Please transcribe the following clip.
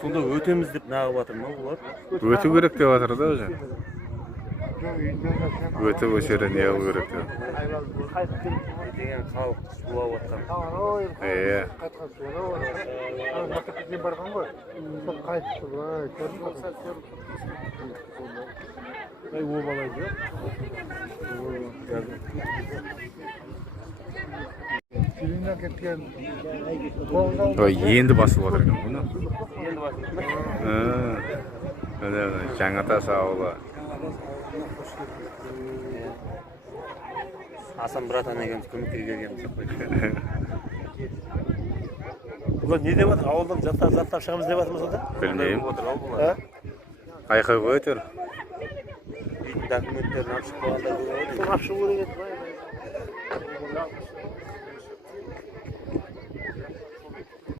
Сонда өтеміз деп нағып жатыр ма бұлар? Өту керек деп жатыр да уже. Өтіп өсері не қылу керек деп. Деген халық шулап жатқан. Мектепке барған ғой. Сол қайтып былай көрдім. Ай обалайды. Фильмге кеткен. Енді басылып жатыр екен бұны. Енді басылып. Жаңа тас ауылы. Асан братан екеуміз көмекке келгенбіз. Бұлар не деп жатыр? Ауылдан заттап шығамыз деп жатыр ма сонда? Білмеймін. Айқай қой әйтеуір. Документтерін алып шығып қойғанда. Алып шығу керек еді.